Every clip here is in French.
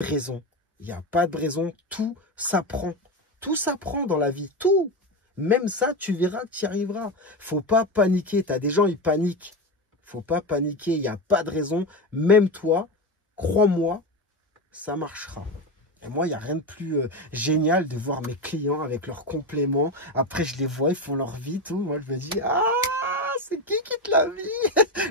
raison. Il n'y a pas de raison. Tout s'apprend. Tout s'apprend dans la vie. Tout. Même ça, tu verras que tu y arriveras. Faut pas paniquer. Tu as des gens, ils paniquent. Faut pas paniquer. Il n'y a pas de raison. Même toi, crois-moi, ça marchera. Et moi, il n'y a rien de plus génial de voir mes clients avec leurs compléments. Après, je les vois, ils font leur vie, tout. Moi, je me dis, ah, c'est qui te l'a mis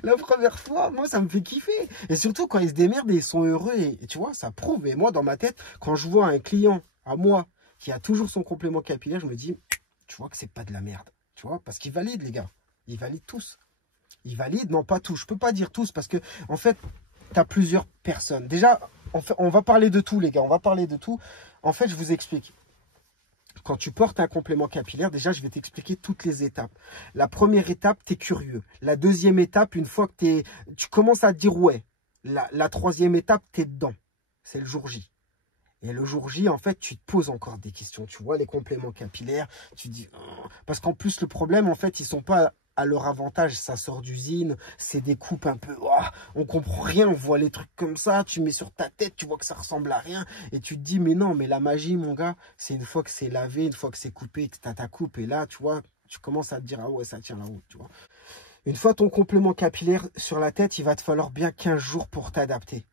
la première fois? Moi, ça me fait kiffer. Et surtout, quand ils se démerdent et ils sont heureux. Et tu vois, ça prouve. Et moi, dans ma tête, quand je vois un client à moi qui a toujours son complément capillaire, je me dis, tu vois que c'est pas de la merde. Tu vois, parce qu'ils valident, les gars. Ils valident tous. Ils valident, non, pas tous. Je peux pas dire tous parce que, en fait, tu as plusieurs personnes. Déjà, on va parler de tout, les gars. On va parler de tout. En fait, je vous explique. Quand tu portes un complément capillaire, déjà, je vais t'expliquer toutes les étapes. La première étape, tu es curieux. La deuxième étape, une fois que tu commences à te dire ouais. La troisième étape, tu es dedans. C'est le jour J. Et le jour J, en fait, tu te poses encore des questions. Tu vois, les compléments capillaires, tu dis... Oh. Parce qu'en plus, le problème, en fait, ils sont pas à leur avantage. Ça sort d'usine, c'est des coupes un peu... Oh, on comprend rien, on voit les trucs comme ça. Tu mets sur ta tête, tu vois que ça ressemble à rien. Et tu te dis, mais non, mais la magie, mon gars, c'est une fois que c'est lavé, une fois que c'est coupé, que tu as ta coupe. Et là, tu vois, tu commences à te dire, ah ouais, ça tient là-haut, tu vois. Une fois ton complément capillaire sur la tête, il va te falloir bien 15 jours pour t'adapter.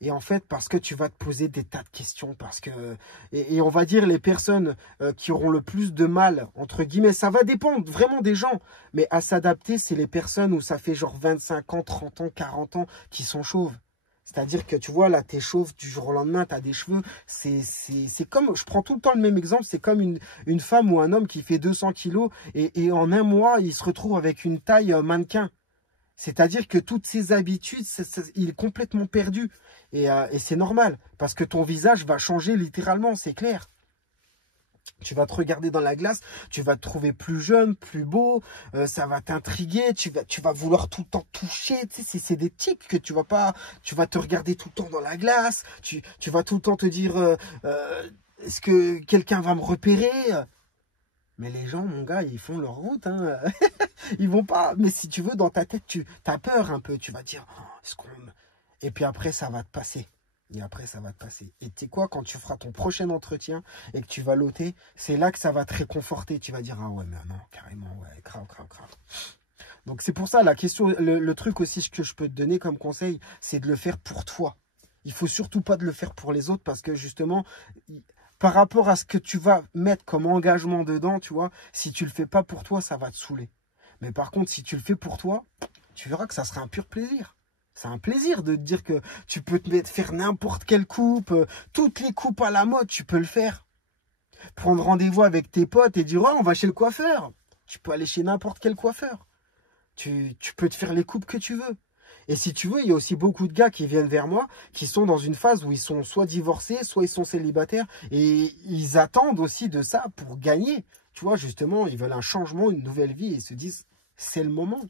Et en fait, parce que tu vas te poser des tas de questions, parce que et on va dire les personnes qui auront le plus de mal, entre guillemets, ça va dépendre vraiment des gens, mais à s'adapter, c'est les personnes où ça fait genre 25 ans, 30 ans, 40 ans qui sont chauves. C'est-à-dire que tu vois, là, t'es chauve du jour au lendemain, t'as des cheveux. C'est comme, je prends tout le temps le même exemple, c'est comme une femme ou un homme qui fait 200 kilos et en un mois, il se retrouve avec une taille mannequin. C'est-à-dire que toutes ses habitudes, il est complètement perdu. Et c'est normal, parce que ton visage va changer littéralement, c'est clair. Tu vas te regarder dans la glace, tu vas te trouver plus jeune, plus beau, ça va t'intriguer, tu vas vouloir tout le temps toucher. Tu sais, c'est des tics que tu vas te regarder tout le temps dans la glace, tu vas tout le temps te dire, est-ce que quelqu'un va me repérer? Mais les gens, mon gars, ils font leur route, hein. Ils vont pas. Mais si tu veux, dans ta tête, tu as peur un peu. Tu vas dire, oh, est-ce qu'on... Et puis après, ça va te passer. Et après, ça va te passer. Et tu sais quoi, quand tu feras ton prochain entretien et que tu vas l'ôter, c'est là que ça va te réconforter. Tu vas dire, ah ouais, mais non, carrément, ouais, grave. Donc c'est pour ça, la question, le truc aussi que je peux te donner comme conseil, c'est de le faire pour toi. Il faut surtout pas de le faire pour les autres parce que justement... Par rapport à ce que tu vas mettre comme engagement dedans, tu vois, si tu le fais pas pour toi, ça va te saouler. Mais par contre, si tu le fais pour toi, tu verras que ça sera un pur plaisir. C'est un plaisir de te dire que tu peux faire n'importe quelle coupe, toutes les coupes à la mode, tu peux le faire. Prendre rendez-vous avec tes potes et dire, oh, on va chez le coiffeur. Tu peux aller chez n'importe quel coiffeur. Tu peux te faire les coupes que tu veux. Et si tu veux, il y a aussi beaucoup de gars qui viennent vers moi, qui sont dans une phase où ils sont soit divorcés, soit ils sont célibataires. Et ils attendent aussi de ça pour gagner. Tu vois, justement, ils veulent un changement, une nouvelle vie. Et ils se disent, c'est le moment.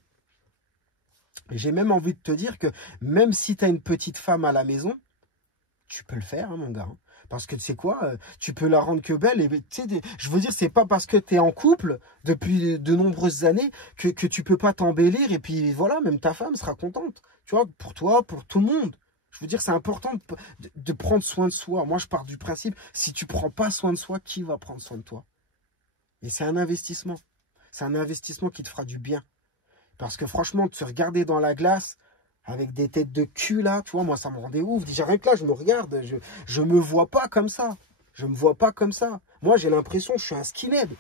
Et j'ai même envie de te dire que même si tu as une petite femme à la maison, tu peux le faire, hein, mon gars. Parce que tu sais quoi, tu peux la rendre que belle. Et tu sais, je veux dire, c'est pas parce que tu es en couple depuis de nombreuses années que tu peux pas t'embellir. Et puis voilà, même ta femme sera contente. Tu vois, pour toi, pour tout le monde. Je veux dire, c'est important de prendre soin de soi. Moi, je pars du principe, si tu prends pas soin de soi, qui va prendre soin de toi? Et c'est un investissement. C'est un investissement qui te fera du bien. Parce que franchement, de se regarder dans la glace... avec des têtes de cul là, tu vois, moi ça me rendait ouf. Déjà rien que là, je me regarde, je me vois pas comme ça. Je me vois pas comme ça. Moi j'ai l'impression que je suis un skinhead.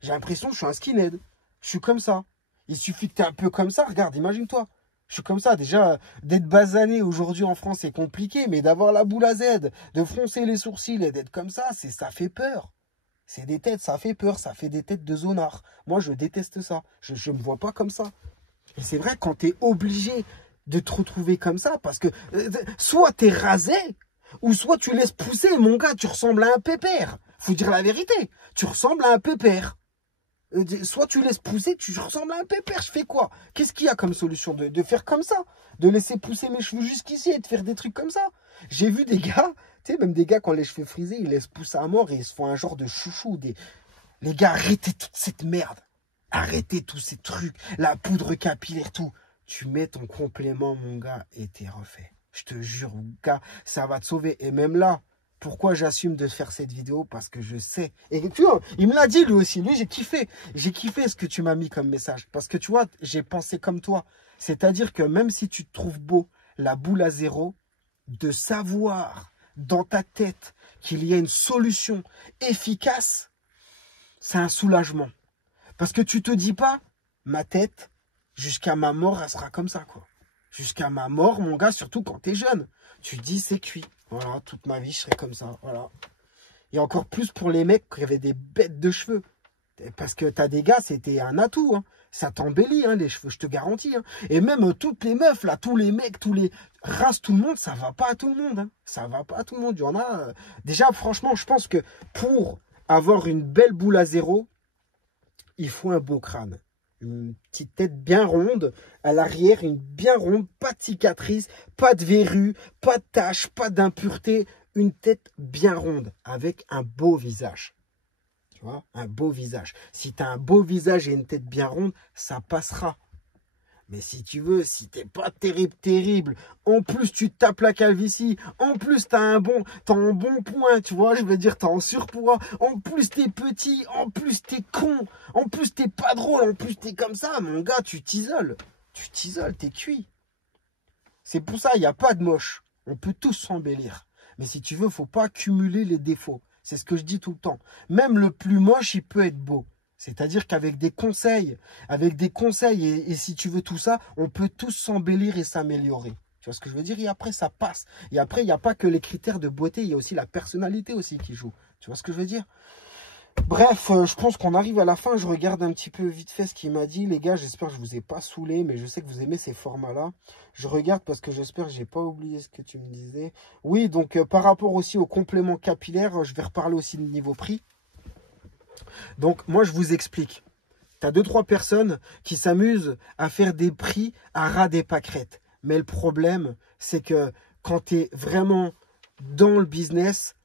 J'ai l'impression que je suis un skinhead. Je suis comme ça. Il suffit que tu es un peu comme ça, regarde, imagine-toi. Je suis comme ça. Déjà, d'être basané aujourd'hui en France, c'est compliqué, mais d'avoir la boule à Z, de froncer les sourcils et d'être comme ça fait peur. C'est des têtes, ça fait peur, ça fait des têtes de zonards. Moi je déteste ça. Je me vois pas comme ça. Et c'est vrai, quand tu es obligé de te retrouver comme ça, parce que soit t'es rasé, ou soit tu laisses pousser, mon gars, tu ressembles à un pépère. Faut dire la vérité, tu ressembles à un pépère. Soit tu laisses pousser, tu ressembles à un pépère, je fais quoi? Qu'est-ce qu'il y a comme solution de faire comme ça? De laisser pousser mes cheveux jusqu'ici et de faire des trucs comme ça? J'ai vu des gars, tu sais, même des gars, quand les cheveux frisés, ils laissent pousser à mort et ils se font un genre de chouchou. Les gars, arrêtez toute cette merde. Arrêtez tous ces trucs, la poudre capillaire, tout. Tu mets ton complément, mon gars, et t'es refait. Je te jure, gars, ça va te sauver. Et même là, pourquoi j'assume de faire cette vidéo? Parce que je sais. Et tu vois, il me l'a dit lui aussi. Lui, j'ai kiffé. J'ai kiffé ce que tu m'as mis comme message. Parce que tu vois, j'ai pensé comme toi. C'est-à-dire que même si tu te trouves beau, la boule à zéro, de savoir dans ta tête qu'il y a une solution efficace, c'est un soulagement. Parce que tu te dis pas, ma tête, jusqu'à ma mort, elle sera comme ça, quoi. Jusqu'à ma mort, mon gars, surtout quand tu es jeune. Tu te dis, c'est cuit. Voilà, toute ma vie, je serai comme ça. Voilà. Et encore plus pour les mecs qui avaient des bêtes de cheveux. Parce que tu as des gars, c'était un atout. Hein. Ça t'embellit, hein, les cheveux, je te garantis. Hein. Et même toutes les meufs, là, tous les mecs, tous les races, tout le monde, ça va pas à tout le monde. Hein. Ça va pas à tout le monde. Il y en a. Déjà, franchement, je pense que pour avoir une belle boule à zéro, il faut un beau crâne. Une petite tête bien ronde, à l'arrière, une bien ronde, pas de cicatrices, pas de verrues, pas de taches, pas d'impureté, une tête bien ronde, avec un beau visage. Tu vois, un beau visage. Si tu as un beau visage et une tête bien ronde, ça passera. Mais si tu veux, si t'es pas terrible, en plus tu te tapes la calvitie, en plus t'as un bon point, tu vois, je veux dire, t'es en surpoids, en plus t'es petit, en plus t'es con, en plus t'es pas drôle, en plus t'es comme ça, mon gars, tu t'isoles, t'es cuit. C'est pour ça, il n'y a pas de moche, on peut tous s'embellir. Mais si tu veux, faut pas cumuler les défauts, c'est ce que je dis tout le temps. Même le plus moche, il peut être beau. C'est-à-dire qu'avec des conseils, et si tu veux tout ça, on peut tous s'embellir et s'améliorer. Tu vois ce que je veux dire? Et après, ça passe. Et après, il n'y a pas que les critères de beauté, il y a aussi la personnalité aussi qui joue. Tu vois ce que je veux dire? Bref, je pense qu'on arrive à la fin. Je regarde un petit peu vite fait ce qu'il m'a dit. Les gars, j'espère que je ne vous ai pas saoulé, mais je sais que vous aimez ces formats-là. Je regarde parce que j'espère que je n'ai pas oublié ce que tu me disais. Oui, donc par rapport aussi au complément capillaire, je vais reparler aussi de niveau prix. Donc, moi, je vous explique. Tu as 2-3 personnes qui s'amusent à faire des prix à ras des pâquerettes. Mais le problème, c'est que quand tu es vraiment dans le business,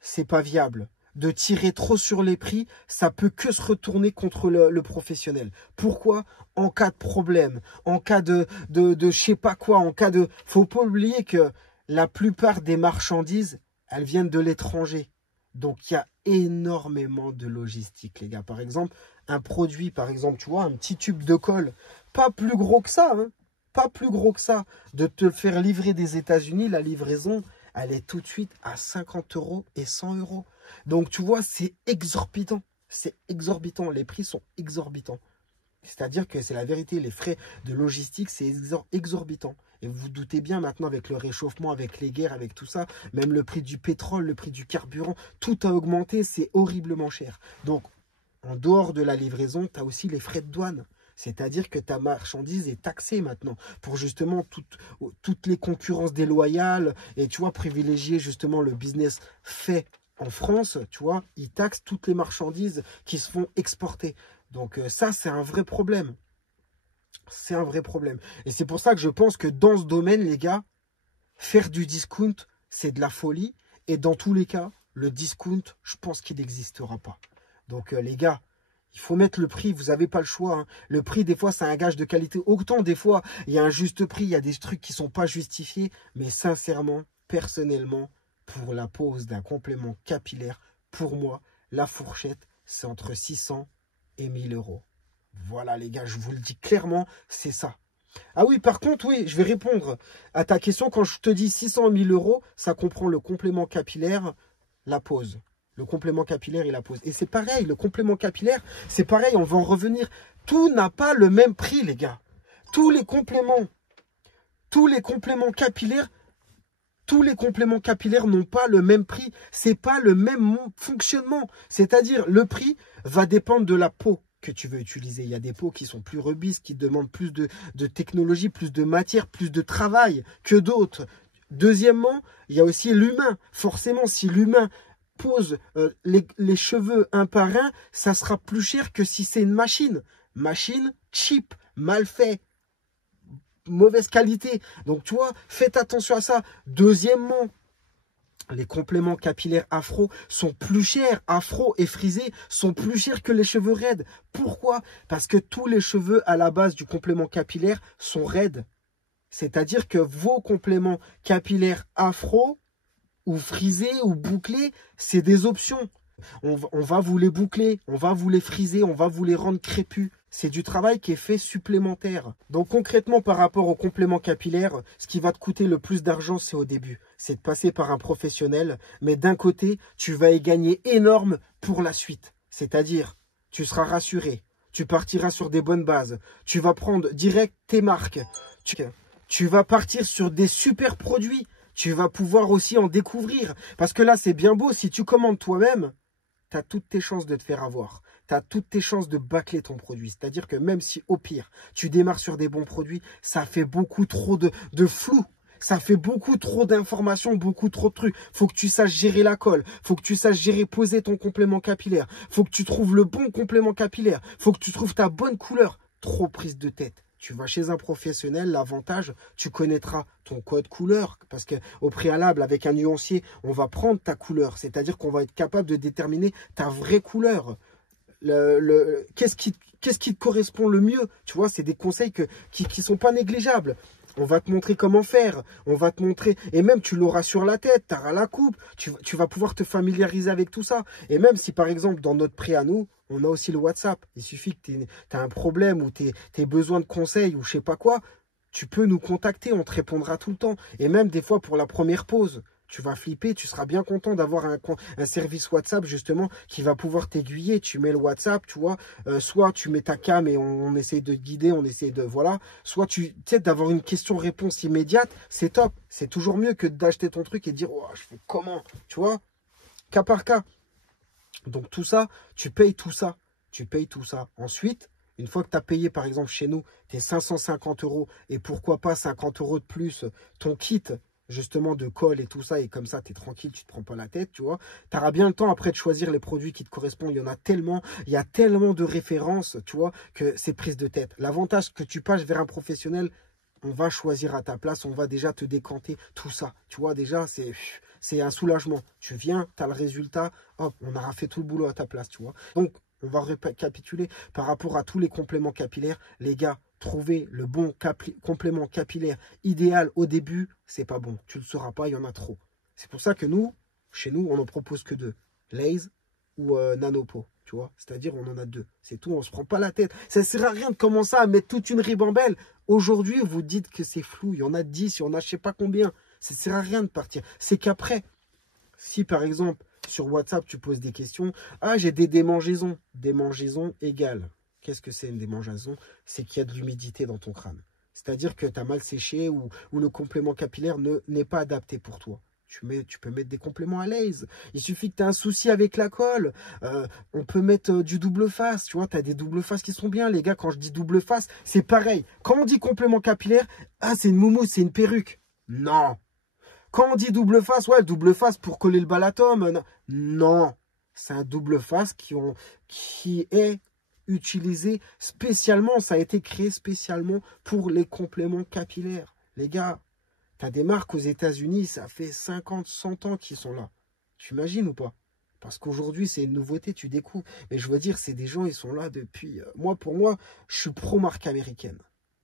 c'est pas viable. De tirer trop sur les prix, ça peut que se retourner contre le professionnel. Pourquoi? En cas de problème, en cas de je sais pas quoi, en cas de... Faut pas oublier que la plupart des marchandises, elles viennent de l'étranger. Donc, il y a énormément de logistique, les gars. Par exemple, un produit, par exemple, tu vois, un petit tube de colle, pas plus gros que ça, hein, pas plus gros que ça, de te le faire livrer des États-Unis, la livraison, elle est tout de suite à 50 € et 100 €. Donc, tu vois, c'est exorbitant. C'est exorbitant. Les prix sont exorbitants. C'est-à-dire que c'est la vérité. Les frais de logistique, c'est exorbitant. Et vous vous doutez bien maintenant avec le réchauffement, avec les guerres, avec tout ça, même le prix du pétrole, le prix du carburant, tout a augmenté, c'est horriblement cher. Donc, en dehors de la livraison, tu as aussi les frais de douane. C'est-à-dire que ta marchandise est taxée maintenant pour justement toutes les concurrences déloyales et tu vois, privilégier justement le business fait en France, tu vois, ils taxent toutes les marchandises qui se font exporter. Donc ça, c'est un vrai problème. C'est un vrai problème. Et c'est pour ça que je pense que dans ce domaine, les gars, faire du discount, c'est de la folie. Et dans tous les cas, le discount, je pense qu'il n'existera pas. Donc les gars, il faut mettre le prix, vous n'avez pas le choix. Hein. Le prix, des fois, c'est un gage de qualité. Autant, des fois, il y a un juste prix, il y a des trucs qui ne sont pas justifiés. Mais sincèrement, personnellement, pour la pose d'un complément capillaire, pour moi, la fourchette, c'est entre 600 et 1000 €. Voilà, les gars, je vous le dis clairement, c'est ça. Ah oui, par contre, oui, je vais répondre à ta question. Quand je te dis 600 000 €, ça comprend le complément capillaire, la pose. Le complément capillaire et la pose. Et c'est pareil, le complément capillaire, c'est pareil, on va en revenir. Tout n'a pas le même prix, les gars. Tous les compléments capillaires n'ont pas le même prix. C'est pas le même fonctionnement. C'est-à-dire, le prix va dépendre de la peau que tu veux utiliser. Il y a des peaux qui sont plus robustes, qui demandent plus de technologie, plus de matière, plus de travail que d'autres. Deuxièmement, il y a aussi l'humain. Forcément, si l'humain pose les cheveux un par un, ça sera plus cher que si c'est une machine. Machine cheap, mal fait, mauvaise qualité. Donc, tu vois, faites attention à ça. Deuxièmement, les compléments capillaires afro sont plus chers. Afro et frisés sont plus chers que les cheveux raides. Pourquoi? Parce que tous les cheveux à la base du complément capillaire sont raides. C'est-à-dire que vos compléments capillaires afro ou frisés ou bouclés, c'est des options. On va vous les boucler, on va vous les friser, on va vous les rendre crépus. C'est du travail qui est fait supplémentaire. Donc concrètement, par rapport aux compléments capillaires, ce qui va te coûter le plus d'argent, c'est au début. C'est de passer par un professionnel. Mais d'un côté, tu vas y gagner énorme pour la suite. C'est-à-dire, tu seras rassuré. Tu partiras sur des bonnes bases. Tu vas prendre direct tes marques. Tu vas partir sur des super produits. Tu vas pouvoir aussi en découvrir. Parce que là, c'est bien beau. Si tu commandes toi-même, tu as toutes tes chances de te faire avoir. Tu as toutes tes chances de bâcler ton produit. C'est-à-dire que même si, au pire, tu démarres sur des bons produits, ça fait beaucoup trop de flou. Ça fait beaucoup trop d'informations, beaucoup trop de trucs. Faut que tu saches gérer la colle. Faut que tu saches gérer, poser ton complément capillaire. Faut que tu trouves le bon complément capillaire. Faut que tu trouves ta bonne couleur. Trop prise de tête. Tu vas chez un professionnel, l'avantage, tu connaîtras ton code couleur. Parce qu'au préalable, avec un nuancier, on va prendre ta couleur. C'est-à-dire qu'on va être capable de déterminer ta vraie couleur. Qu'est-ce qui te correspond le mieux? Tu vois, c'est des conseils qui sont pas négligeables. On va te montrer comment faire. On va te montrer. Et même, tu l'auras sur la tête. Tu auras la coupe. Tu vas pouvoir te familiariser avec tout ça. Et même si, par exemple, dans notre prêt à nous, on a aussi le WhatsApp. Il suffit que tu aies un problème ou tu aies besoin de conseils ou je sais pas quoi. Tu peux nous contacter. On te répondra tout le temps. Et même des fois, pour la première pause, tu vas flipper, tu seras bien content d'avoir un service WhatsApp justement qui va pouvoir t'aiguiller. Tu mets le WhatsApp, tu vois, soit tu mets ta cam et on essaye de te guider, on essaye de, voilà. Soit tu sais, d'avoir une question-réponse immédiate, c'est top. C'est toujours mieux que d'acheter ton truc et de dire, oh, je fais comment, tu vois, cas par cas. Donc tout ça, tu payes tout ça. Tu payes tout ça. Ensuite, une fois que tu as payé, par exemple, chez nous, tes 550 € et pourquoi pas 50 € de plus, ton kit, justement de colle et tout ça, et comme ça tu es tranquille, tu te prends pas la tête, tu vois, tu auras bien le temps après de choisir les produits qui te correspondent. Il y en a tellement, il y a tellement de références, tu vois, que c'est prise de tête. L'avantage que tu passes vers un professionnel, on va choisir à ta place, on va déjà te décanter tout ça, tu vois, déjà c'est un soulagement. Tu viens, tu as le résultat, hop, on aura fait tout le boulot à ta place, tu vois. Donc on va récapituler par rapport à tous les compléments capillaires. Les gars, trouver le bon complément capillaire idéal au début, c'est pas bon. Tu ne le sauras pas, il y en a trop. C'est pour ça que nous, chez nous, on n'en propose que deux. Lay's ou Nanopo, tu vois. C'est-à-dire, on en a deux. C'est tout, on ne se prend pas la tête. Ça ne sert à rien de commencer à mettre toute une ribambelle. Aujourd'hui, vous dites que c'est flou. Il y en a 10, il y en a je ne sais pas combien. Ça ne sert à rien de partir. C'est qu'après, si par exemple, sur WhatsApp, tu poses des questions. Ah, j'ai des démangeaisons. Démangeaisons égale. Qu'est-ce que c'est une démangeaison? C'est qu'il y a de l'humidité dans ton crâne. C'est-à-dire que tu as mal séché ou le complément capillaire n'est pas adapté pour toi. Tu peux mettre des compléments à l'aise. Il suffit que tu aies un souci avec la colle. On peut mettre du double face. Tu vois, tu as des double faces qui sont bien. Les gars, quand je dis double face, c'est pareil. Quand on dit complément capillaire, ah, c'est une moumoute, c'est une perruque. Non. Quand on dit double face, ouais, double face pour coller le balatum. Non. C'est un double face qui est utilisé spécialement. Ça a été créé spécialement pour les compléments capillaires. Les gars, tu as des marques aux États-Unis, ça fait 50, 100 ans qu'ils sont là. Tu imagines ou pas? Parce qu'aujourd'hui, c'est une nouveauté, tu découvres. Mais je veux dire, c'est des gens, ils sont là depuis... Pour moi, je suis pro-marque américaine.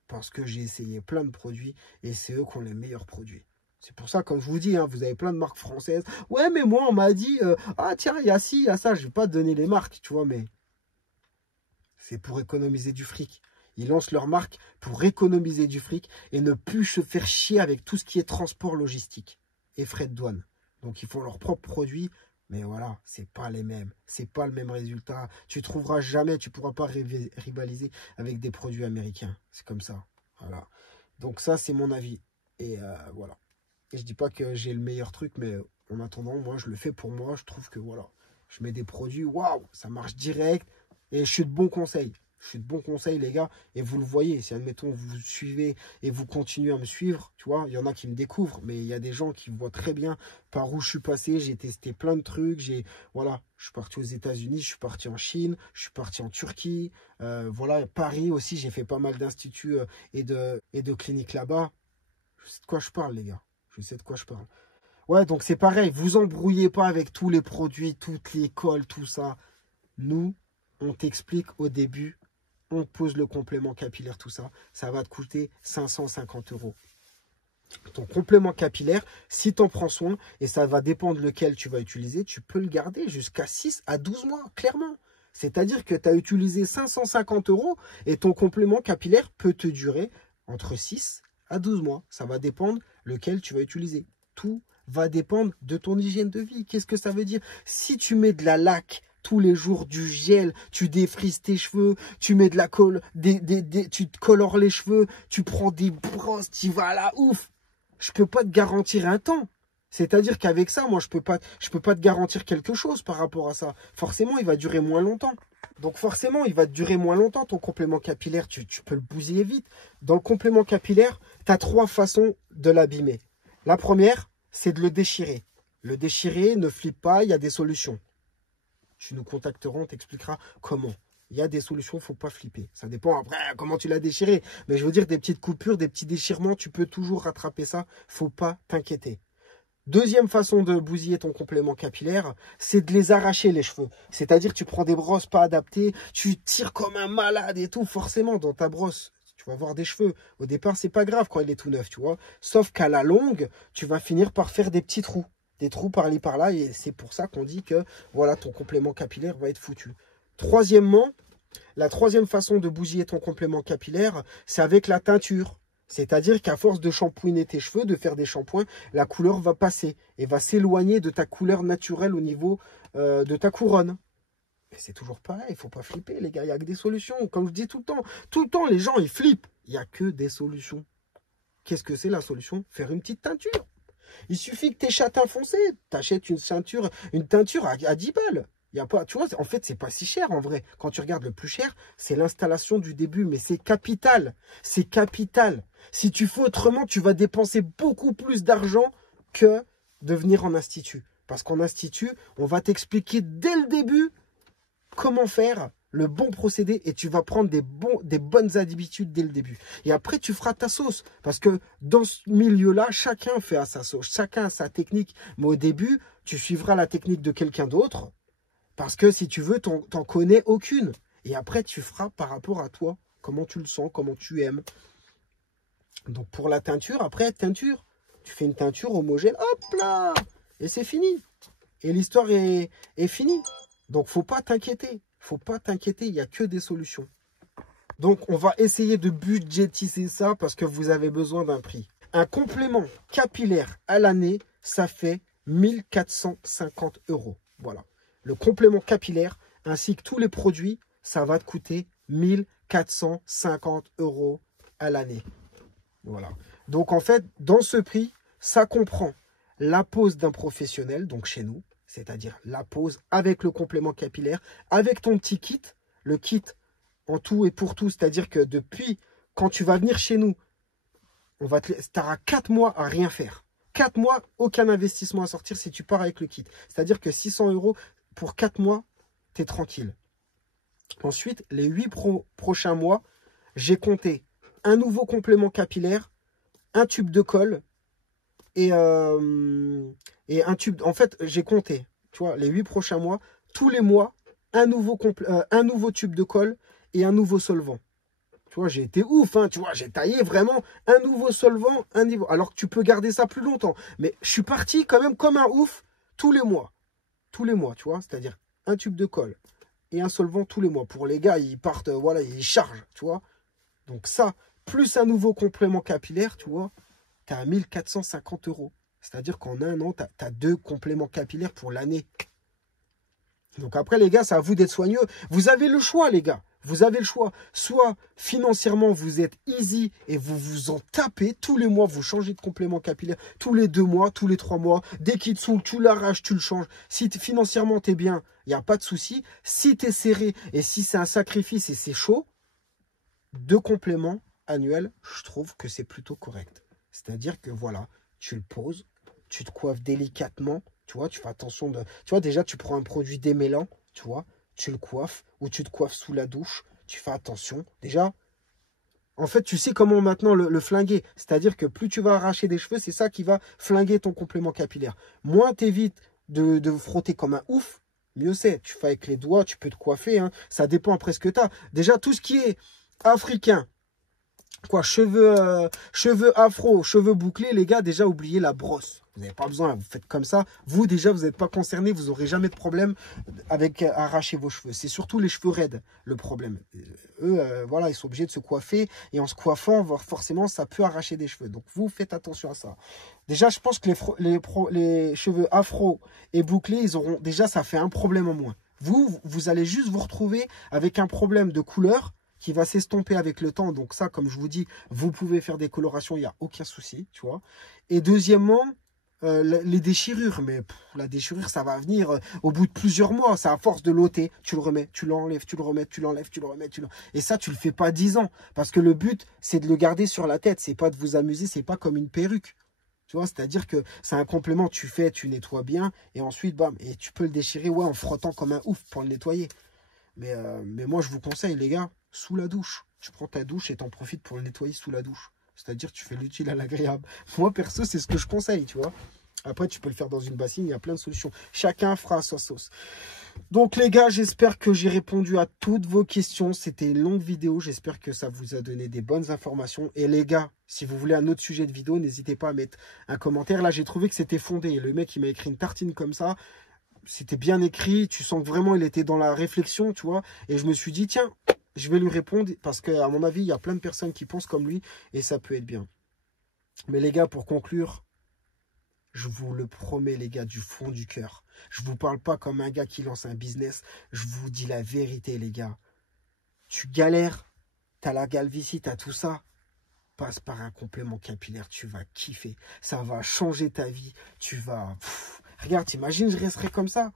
Parce que j'ai essayé plein de produits et c'est eux qui ont les meilleurs produits. C'est pour ça, comme je vous dis, hein, vous avez plein de marques françaises. Ouais, mais moi, on m'a dit, ah tiens, il y a ci, il y a ça. Je ne vais pas te donner les marques, tu vois, mais c'est pour économiser du fric. Ils lancent leur marque pour économiser du fric et ne plus se faire chier avec tout ce qui est transport logistique et frais de douane. Donc, ils font leurs propres produits, mais voilà, c'est pas les mêmes. C'est pas le même résultat. Tu trouveras jamais, tu pourras pas rivaliser avec des produits américains. C'est comme ça. Voilà. Donc, ça, c'est mon avis. Et voilà. Et je dis pas que j'ai le meilleur truc, mais en attendant, moi, je le fais pour moi. Je trouve que, voilà, je mets des produits, waouh, ça marche direct. Et je suis de bons conseils. Je suis de bons conseils, les gars. Et vous le voyez, si, admettons, vous suivez et vous continuez à me suivre, tu vois, il y en a qui me découvrent, mais il y a des gens qui voient très bien par où je suis passé. J'ai testé plein de trucs. Voilà, je suis parti aux États-Unis, je suis parti en Chine, je suis parti en Turquie. Voilà, Paris aussi, j'ai fait pas mal d'instituts et de cliniques là-bas. Je sais de quoi je parle, les gars. Je sais de quoi je parle. Ouais, donc c'est pareil. Vous embrouillez pas avec tous les produits, toutes les colles, tout ça. Nous, on t'explique au début, on te pose le complément capillaire, tout ça. Ça va te coûter 550 €. ton complément capillaire, si tu en prends soin, et ça va dépendre lequel tu vas utiliser, tu peux le garder jusqu'à 6 à 12 mois, clairement. C'est-à-dire que tu as utilisé 550 € et ton complément capillaire peut te durer entre 6 à 12 mois. Ça va dépendre lequel tu vas utiliser. Tout va dépendre de ton hygiène de vie. Qu'est-ce que ça veut dire? Si tu mets de la laque tous les jours, du gel, tu défrises tes cheveux, tu mets de la colle, tu te colores les cheveux, tu prends des brosses, tu vas à la ouf. Je peux pas te garantir un temps. C'est-à-dire qu'avec ça, moi, je peux pas te garantir quelque chose par rapport à ça. Forcément, il va durer moins longtemps. Donc forcément, il va durer moins longtemps ton complément capillaire. Tu peux le bousiller vite. Dans le complément capillaire, tu as 3 façons de l'abîmer. La première, c'est de le déchirer. Le déchirer, ne flippe pas, il y a des solutions. Tu nous contacteras, on t'expliquera comment. Il y a des solutions, il ne faut pas flipper. Ça dépend après comment tu l'as déchiré. Mais je veux dire, des petites coupures, des petits déchirements, tu peux toujours rattraper ça. Il ne faut pas t'inquiéter. Deuxième façon de bousiller ton complément capillaire, c'est de les arracher les cheveux. C'est-à-dire tu prends des brosses pas adaptées, tu tires comme un malade et tout. Forcément, dans ta brosse, tu vas avoir des cheveux. Au départ, c'est pas grave quand il est tout neuf, tu vois. Sauf qu'à la longue, tu vas finir par faire des petits trous. Des trous par-là, par-là. Et c'est pour ça qu'on dit que voilà, ton complément capillaire va être foutu. Troisièmement, la troisième façon de bousiller ton complément capillaire, c'est avec la teinture. C'est-à-dire qu'à force de shampouiner tes cheveux, de faire des shampoings, la couleur va passer et va s'éloigner de ta couleur naturelle au niveau de ta couronne. Et c'est toujours pareil, il ne faut pas flipper les gars, il n'y a que des solutions. Comme je dis tout le temps, les gens ils flippent. Il n'y a que des solutions. Qu'est-ce que c'est la solution? Faire une petite teinture. Il suffit que tes châtains foncés, tu achètes une teinture à 10 balles. Il y a pas, tu vois, en fait, c'est pas si cher en vrai. Quand tu regardes le plus cher, c'est l'installation du début, mais c'est capital. C'est capital. Si tu fais autrement, tu vas dépenser beaucoup plus d'argent que de venir en institut. Parce qu'en institut, on va t'expliquer dès le début comment faire le bon procédé et tu vas prendre des bonnes habitudes dès le début. Et après, tu feras ta sauce. Parce que dans ce milieu-là, chacun fait à sa sauce. Chacun a sa technique. Mais au début, tu suivras la technique de quelqu'un d'autre. Parce que si tu veux, t'en connais aucune. Et après, tu feras par rapport à toi. Comment tu le sens, comment tu aimes. Donc pour la teinture, après, teinture. Tu fais une teinture homogène. Hop là! Et c'est fini. Et l'histoire est finie. Donc faut pas t'inquiéter. Faut pas t'inquiéter, il n'y a que des solutions. Donc on va essayer de budgétiser ça parce que vous avez besoin d'un prix. Un complément capillaire à l'année, ça fait 1 450 €. Voilà. Le complément capillaire, ainsi que tous les produits, ça va te coûter 1 450 € à l'année. Voilà. Donc en fait, dans ce prix, ça comprend la pose d'un professionnel, donc chez nous, c'est-à-dire la pose avec le complément capillaire, avec ton petit kit, le kit en tout et pour tout, c'est-à-dire que depuis quand tu vas venir chez nous, tu auras 4 mois à rien faire. 4 mois, aucun investissement à sortir si tu pars avec le kit. C'est-à-dire que 600 € pour 4 mois, tu es tranquille. Ensuite, les 8 prochains mois, j'ai compté un nouveau complément capillaire, un tube de colle et un tube. En fait, j'ai compté, tu vois, les 8 prochains mois, tous les mois, un nouveau tube de colle et un nouveau solvant. Tu vois, j'ai été ouf, hein, tu vois, j'ai taillé vraiment un nouveau solvant, un niveau. Alors que tu peux garder ça plus longtemps. Mais je suis parti quand même comme un ouf tous les mois. Tous les mois, tu vois, c'est-à-dire un tube de colle et un solvant tous les mois. Pour les gars, ils partent, voilà, ils chargent, tu vois. Donc ça, plus un nouveau complément capillaire, tu vois, tu as 1 450 €. C'est-à-dire qu'en un an, tu as 2 compléments capillaires pour l'année. Donc après, les gars, c'est à vous d'être soigneux. Vous avez le choix, les gars. Vous avez le choix. Soit financièrement, vous êtes easy et vous vous en tapez. Tous les mois, vous changez de complément capillaire. Tous les 2 mois, tous les 3 mois. Dès qu'il te saoule, tu l'arraches, tu le changes. Si financièrement, tu es bien, il n'y a pas de souci. Si tu es serré et si c'est un sacrifice et c'est chaud, 2 compléments annuels, je trouve que c'est plutôt correct. C'est-à-dire que voilà, tu le poses, tu te coiffes délicatement. Tu vois, tu fais attention de... Tu vois, déjà, tu prends un produit démêlant, tu vois, tu le coiffes ou tu te coiffes sous la douche. Tu fais attention. Déjà, en fait, tu sais comment maintenant le flinguer. C'est-à-dire que plus tu vas arracher des cheveux, c'est ça qui va flinguer ton complément capillaire. Moins tu évites de frotter comme un ouf, mieux c'est. Tu fais avec les doigts, tu peux te coiffer. Hein. Ça dépend après ce que tu as. Déjà, tout ce qui est africain, Quoi, cheveux afro, cheveux bouclés, les gars, déjà, oubliez la brosse. Vous n'avez pas besoin, vous faites comme ça. Vous, déjà, vous n'êtes pas concerné, vous n'aurez jamais de problème avec arracher vos cheveux. C'est surtout les cheveux raides, le problème. Eux, voilà, ils sont obligés de se coiffer. Et en se coiffant, forcément, ça peut arracher des cheveux. Donc, vous, faites attention à ça. Déjà, je pense que les cheveux afro et bouclés, ils auront... Déjà, ça fait un problème en moins. Vous allez juste vous retrouver avec un problème de couleur qui va s'estomper avec le temps. Donc ça, comme je vous dis, vous pouvez faire des colorations, il n'y a aucun souci, tu vois. Et deuxièmement, les déchirures. Mais la déchirure, ça va venir au bout de plusieurs mois. C'est à force de l'ôter. Tu le remets, tu l'enlèves, tu le remets, tu l'enlèves, tu le remets. Et ça, tu le fais pas 10 ans. Parce que le but, c'est de le garder sur la tête. C'est pas de vous amuser, c'est pas comme une perruque. Tu vois, c'est-à-dire que c'est un complément. Tu fais, tu nettoies bien. Et ensuite, bam. Et tu peux le déchirer, ouais, en frottant comme un ouf pour le nettoyer. Mais moi, je vous conseille, les gars, sous la douche. Tu prends ta douche et t'en profites pour le nettoyer sous la douche. C'est-à-dire tu fais l'utile à l'agréable. Moi, perso, c'est ce que je conseille, tu vois. Après, tu peux le faire dans une bassine, il y a plein de solutions. Chacun fera sa sauce. Donc, les gars, j'espère que j'ai répondu à toutes vos questions. C'était une longue vidéo. J'espère que ça vous a donné des bonnes informations. Et les gars, si vous voulez un autre sujet de vidéo, n'hésitez pas à mettre un commentaire. Là, j'ai trouvé que c'était fondé. Le mec, il m'a écrit une tartine comme ça. C'était bien écrit, tu sens que vraiment il était dans la réflexion, tu vois. Et je me suis dit, tiens, je vais lui répondre parce qu'à mon avis, il y a plein de personnes qui pensent comme lui et ça peut être bien. Mais les gars, pour conclure, je vous le promets, les gars, du fond du cœur. Je ne vous parle pas comme un gars qui lance un business. Je vous dis la vérité, les gars. Tu galères, tu as la calvitie, tu as tout ça. Passe par un complément capillaire, tu vas kiffer. Ça va changer ta vie. Tu vas... Regarde, t'imagines, je resterais comme ça.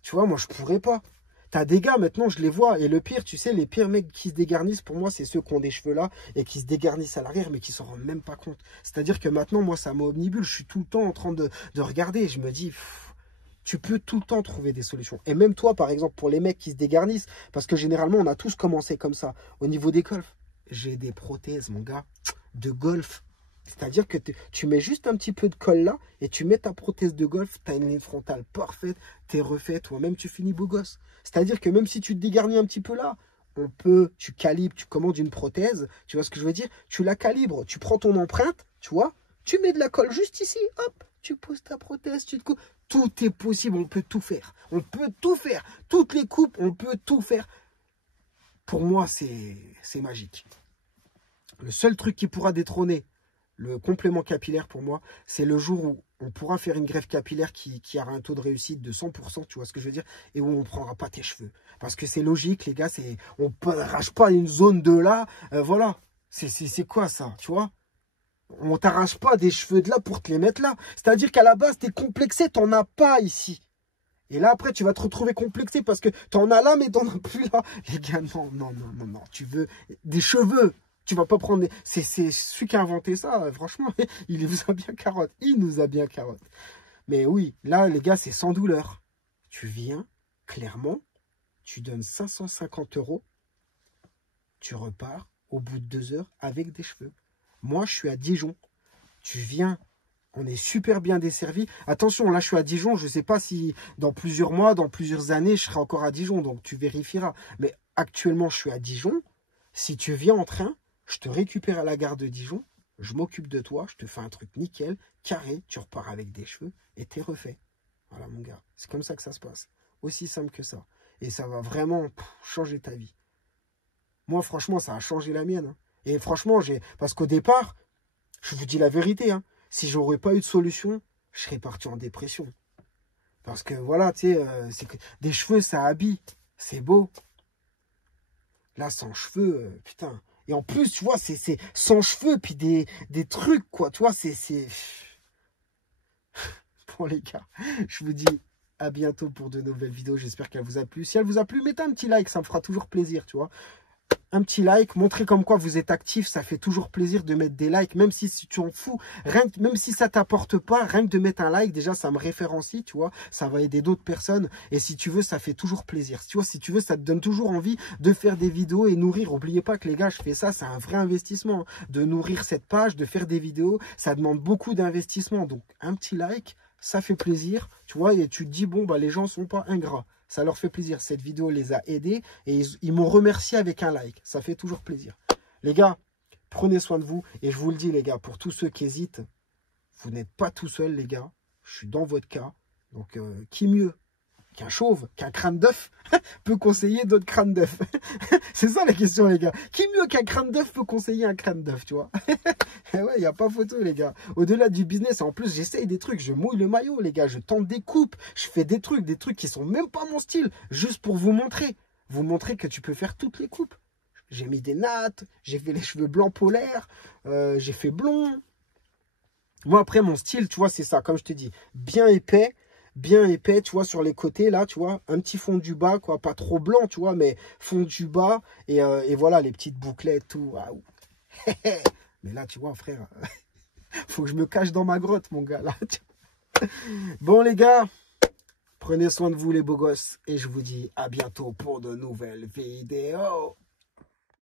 Tu vois, moi, je pourrais pas. T'as des gars, maintenant, je les vois. Et le pire, tu sais, les pires mecs qui se dégarnissent, pour moi, c'est ceux qui ont des cheveux là et qui se dégarnissent à l'arrière, mais qui s'en rendent même pas compte. C'est-à-dire que maintenant, moi, ça m'omnibule. Je suis tout le temps en train de regarder. Et je me dis, tu peux tout le temps trouver des solutions. Et même toi, par exemple, pour les mecs qui se dégarnissent, parce que généralement, on a tous commencé comme ça. Au niveau des golfs, j'ai des prothèses, mon gars, de golf. C'est-à-dire que tu mets juste un petit peu de colle là et tu mets ta prothèse de golf, tu as une ligne frontale parfaite, tu es refait, toi-même tu finis beau gosse. C'est-à-dire que même si tu te dégarnis un petit peu là, tu calibres, tu commandes une prothèse, tu vois ce que je veux dire? Tu la calibres, tu prends ton empreinte, tu vois, tu mets de la colle juste ici, hop, tu poses ta prothèse, tu te coupes. Tout est possible, on peut tout faire. On peut tout faire. Toutes les coupes, on peut tout faire. Pour moi, c'est magique. Le seul truc qui pourra détrôner le complément capillaire pour moi, c'est le jour où on pourra faire une greffe capillaire qui aura un taux de réussite de 100%, tu vois ce que je veux dire, et où on ne prendra pas tes cheveux. Parce que c'est logique, les gars, on ne arrache pas une zone de là, voilà. C'est quoi ça, tu vois? On ne t'arrache pas des cheveux de là pour te les mettre là. C'est-à-dire qu'à la base, tu es complexé, tu n'en as pas ici. Et là, après, tu vas te retrouver complexé parce que tu en as là, mais tu n'en as plus là. Les gars, non. Tu veux des cheveux. Tu vas pas prendre... C'est celui qui a inventé ça, franchement, il vous a bien carotte. Il nous a bien carotte. Mais oui, là, les gars, c'est sans douleur. Tu viens, clairement, tu donnes 550 €, tu repars au bout de 2 heures avec des cheveux. Moi, je suis à Dijon. Tu viens, on est super bien desservi. Attention, là, je suis à Dijon. Je ne sais pas si dans plusieurs mois, dans plusieurs années, je serai encore à Dijon. Donc, tu vérifieras. Mais actuellement, je suis à Dijon. Si tu viens en train... Je te récupère à la gare de Dijon, je m'occupe de toi, je te fais un truc nickel, carré, tu repars avec des cheveux et t'es refait. Voilà mon gars, c'est comme ça que ça se passe. Aussi simple que ça. Et ça va vraiment changer ta vie. Moi franchement, ça a changé la mienne. Hein. Et franchement, parce qu'au départ, je vous dis la vérité, hein, si j'aurais pas eu de solution, je serais parti en dépression. Parce que voilà, tu sais, des cheveux, ça habille, c'est beau. Là, sans cheveux, putain... Et en plus, tu vois, c'est sans cheveux, puis des trucs, quoi. Tu vois, c'est... Bon, les gars, je vous dis à bientôt pour de nouvelles vidéos. J'espère qu'elle vous a plu. Si elle vous a plu, mettez un petit like, ça me fera toujours plaisir, tu vois. Un petit like, montrez comme quoi vous êtes actif, ça fait toujours plaisir de mettre des likes, même si tu en fous, même si ça t'apporte pas, rien que de mettre un like, déjà ça me référencie, tu vois, ça va aider d'autres personnes, et si tu veux, ça fait toujours plaisir, tu vois, si tu veux, ça te donne toujours envie de faire des vidéos et nourrir, n'oubliez pas que les gars, je fais ça, c'est un vrai investissement, de nourrir cette page, de faire des vidéos, ça demande beaucoup d'investissement, donc un petit like, ça fait plaisir, tu vois, et tu te dis, bon, bah les gens sont pas ingrats. Ça leur fait plaisir. Cette vidéo les a aidés et ils m'ont remercié avec un like. Ça fait toujours plaisir. Les gars, Prenez soin de vous. Et je vous le dis, les gars, pour tous ceux qui hésitent, vous n'êtes pas tout seul, les gars. Je suis dans votre cas. Donc, qui mieux qu'un chauve, qu'un crâne d'œuf peut conseiller d'autres crânes d'œuf? C'est ça la question, les gars. Qui mieux qu'un crâne d'œuf peut conseiller un crâne d'œuf, tu vois? Ouais, il n'y a pas photo, les gars. Au-delà du business, en plus, j'essaye des trucs. Je mouille le maillot, les gars. Je tente des coupes. Je fais des trucs qui sont même pas mon style. Juste pour vous montrer. Vous montrer que tu peux faire toutes les coupes. J'ai mis des nattes. J'ai fait les cheveux blancs polaires. J'ai fait blond. Moi, après, mon style, tu vois, c'est ça. Comme je te dis, bien épais, tu vois, sur les côtés, là, tu vois, un petit fond du bas, quoi, pas trop blanc, tu vois, mais fond du bas, et voilà, les petites bouclettes, tout, waouh. Mais là, tu vois, frère, faut que je me cache dans ma grotte, mon gars, là. Bon, les gars, prenez soin de vous, les beaux gosses, et je vous dis à bientôt pour de nouvelles vidéos.